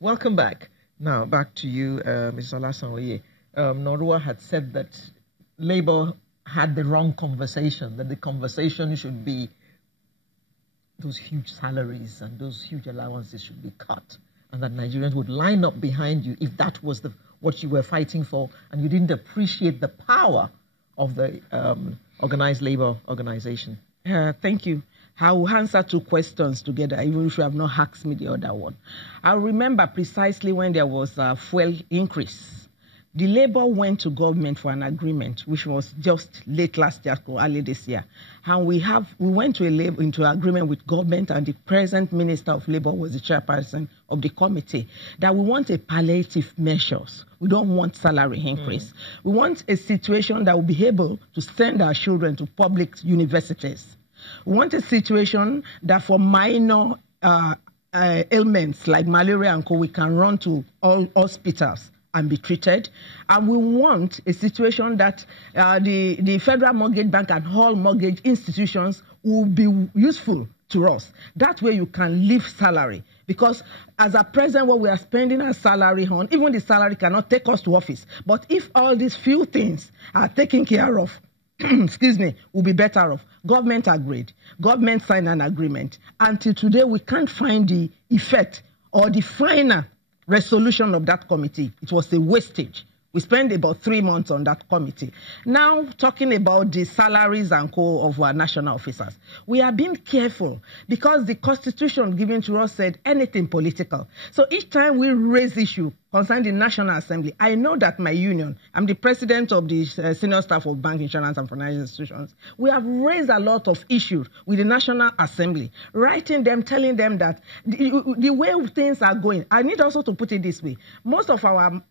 Welcome back. Now, back to you, Ms. Olasanwoye. Norua had said that Labour had the wrong conversation, that the conversation should be those huge salaries and those huge allowances should be cut, and that Nigerians would line up behind you if that was what you were fighting for, and you didn't appreciate the power of the organized labor organization. Thank you. I will answer two questions together, even if you have not asked me the other one. I remember precisely when there was a fuel increase. The Labour went to government for an agreement, which was just late last year or early this year. And we went into an agreement with government, and the present Minister of Labour was the chairperson of the committee, that we want a palliative measures. We don't want salary increase. We want a situation that will be able to send our children to public universities. We want a situation that for minor ailments like malaria and co, we can run to all hospitals and be treated. And we want a situation that the Federal Mortgage Bank and all mortgage institutions will be useful to us. That way you can live salary. Because as a president, what we are spending our salary on, even the salary cannot take us to office. But if all these few things are taken care of, excuse me, we'll be better off. Government agreed. Government signed an agreement. Until today, we can't find the effect or the final resolution of that committee. It was a wastage. We spent about 3 months on that committee. Now, talking about the salaries and co of our national officers, we are being careful because the constitution given to us said anything political. So each time we raise issue concerning the National Assembly, I know that my union, I'm the president of the senior staff of bank, insurance, and financial institutions. We have raised a lot of issues with the National Assembly, writing them, telling them that the way things are going. I need also to put it this way. Most of our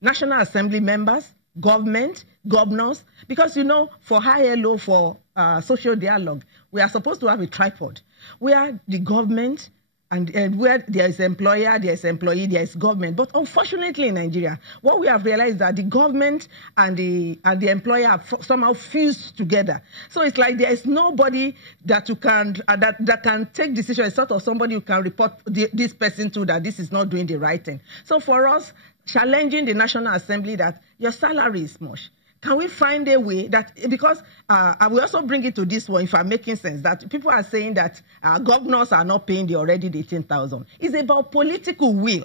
National Assembly members, government, governors, because, you know, for high LO, for social dialogue, we are supposed to have a tripod where the government, and where there is employer, there is employee, there is government. But unfortunately in Nigeria, what we have realized is that the government and the employer have somehow fused together. So it's like there is nobody that you can that can take decisions. It's sort of somebody who can report this person to that this is not doing the right thing. So for us, challenging the National Assembly that your salary is much. Can we find a way that, because I will also bring it to this one, if I'm making sense, that people are saying that governors are not paying the already 18,000. It's about political will.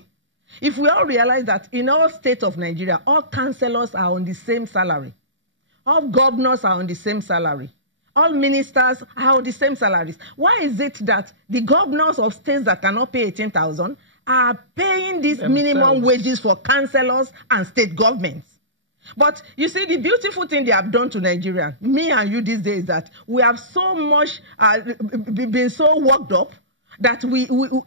If we all realize that in all states of Nigeria, all councillors are on the same salary, all governors are on the same salary, all ministers are on the same salaries, why is it that the governors of states that cannot pay 18,000 are paying these minimum wages for councillors and state governments? But you see, the beautiful thing they have done to Nigeria, me and you these days, that we have so much been so worked up that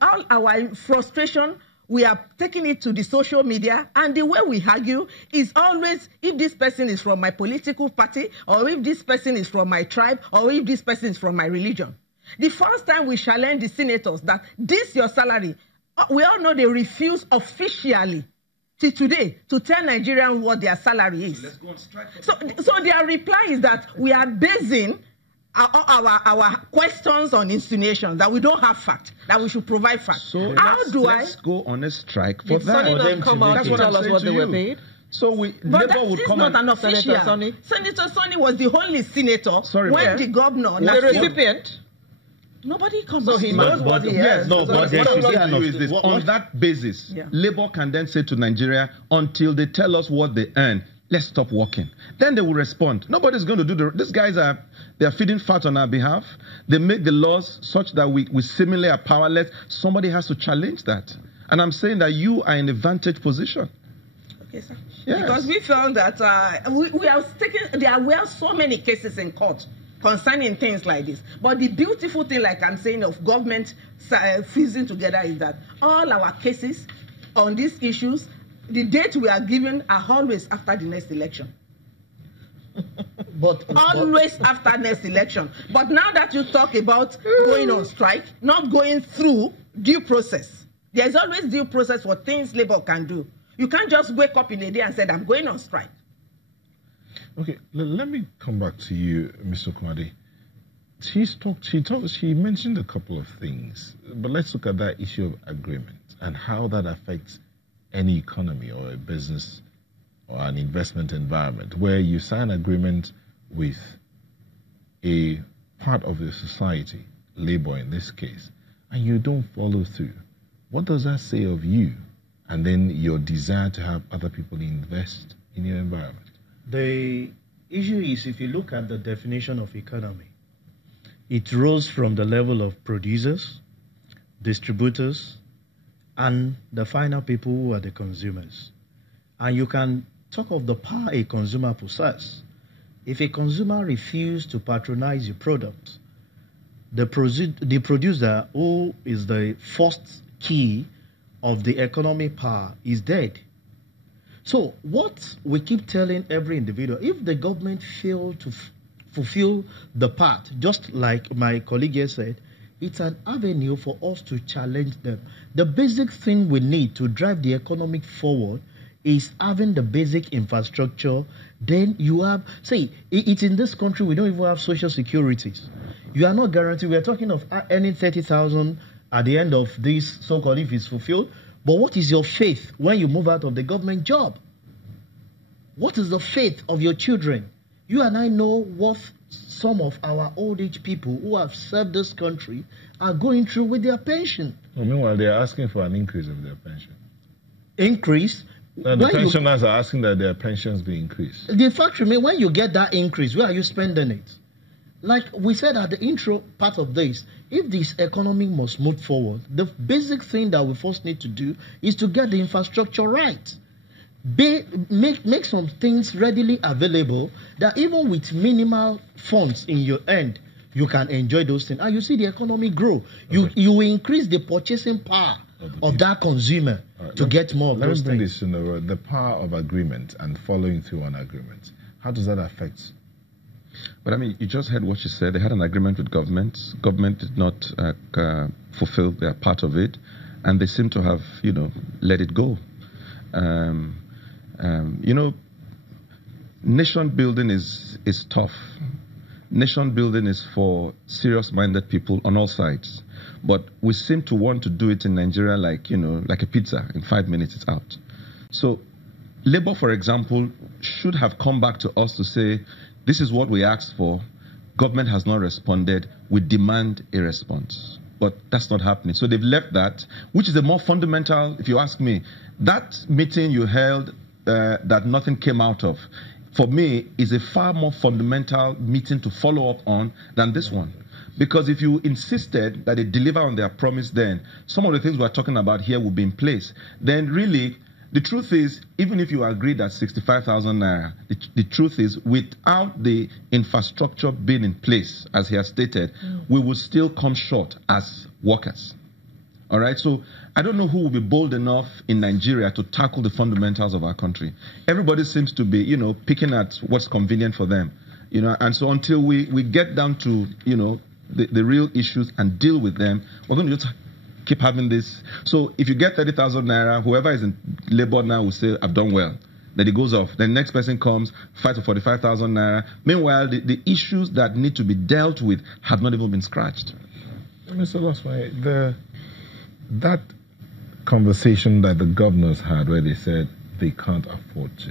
all our frustration, we are taking it to the social media, and the way we argue is always if this person is from my political party, or if this person is from my tribe, or if this person is from my religion. The first time we challenge the senators that this your salary, we all know they refuse officially today to tell Nigerians what their salary is. Let's go on strike. So their reply is that we are basing our questions on insinuations, that we don't have fact, that we should provide fact. So let's go on a strike for that. Did Sonny not come out to tell us what they were paid? So Labour would come not an official. Senator Sonny was the only senator when the governor. The recipient. Nobody comes. So he knows what he has. No, but there should be is this. On that basis, Labour can then say to Nigeria, until they tell us what they earn, let's stop working. Then they will respond. Nobody's going to do these guys they're feeding fat on our behalf. They make the laws such that we seemingly are powerless. Somebody has to challenge that. And I'm saying that you are in a vantage position. Okay, sir. Yes. Because we found that there were so many cases in court concerning things like this. But the beautiful thing, like I'm saying, of government fusing together is that all our cases on these issues, the date we are given are always after the next election. Always after next election. But now that you talk about going on strike, not going through due process, there's always due process for things Labour can do. You can't just wake up in a day and say, I'm going on strike. Okay, let me come back to you, Mr. Kwade. She mentioned a couple of things, but let's look at that issue of agreement and how that affects any economy or a business or an investment environment where you sign agreement with a part of the society, labor in this case, and you don't follow through. What does that say of you and then your desire to have other people invest in your environment? The issue is, if you look at the definition of economy, it rose from the level of producers, distributors, and the final people who are the consumers. And you can talk of the power a consumer possesses. If a consumer refuses to patronize your product, the producer, who is the first key of the economic power, is dead. So what we keep telling every individual, if the government fail to fulfill the part, just like my colleague here said, it's an avenue for us to challenge them. The basic thing we need to drive the economic forward is having the basic infrastructure. Then you have, say, it's in this country, we don't even have social securities. You are not guaranteed. We are talking of earning 30,000 at the end of this so-called, if it's fulfilled. But what is your faith when you move out of the government job? What is the faith of your children? You and I know what some of our old age people who have served this country are going through with their pension. Well, meanwhile, they are asking for an increase of their pension. Increase? No, the pensioners are asking that their pensions be increased. The fact remains, when you get that increase, where are you spending it? Like we said at the intro part of this, if this economy must move forward, the basic thing that we first need to do is to get the infrastructure right. Make some things readily available that even with minimal funds in your end, you can enjoy those things. And you see the economy grow. You will increase the purchasing power of that consumer to get more of those things. Let me bring this to the power of agreement and following through on agreements. How does that affect? But I mean, you just heard what she said. They had an agreement with government. Government did not fulfill their part of it, and they seem to have, let it go. Nation building is tough. Nation building is for serious-minded people on all sides. But we seem to want to do it in Nigeria like a pizza. In 5 minutes, it's out. So Labour, for example, should have come back to us to say, this is what we asked for. Government has not responded. We demand a response. But that's not happening. So they've left that, which is the more fundamental, if you ask me. That meeting you held that nothing came out of, for me, is a far more fundamental meeting to follow up on than this one. Because if you insisted that they deliver on their promise, then some of the things we're talking about here will be in place. Then really, the truth is, even if you agree that 65,000 naira, the truth is, without the infrastructure being in place, as he has stated, we will still come short as workers. All right? So I don't know who will be bold enough in Nigeria to tackle the fundamentals of our country. Everybody seems to be, picking at what's convenient for them. And so until we get down to, the real issues and deal with them, we're going to just keep having this. So if you get 30,000 naira, whoever is in labor now will say, I've done well. Then it goes off. Then the next person comes, fight for 45,000 naira. Meanwhile, the issues that need to be dealt with have not even been scratched. Mr. Losway, that conversation that the governors had where they said they can't afford to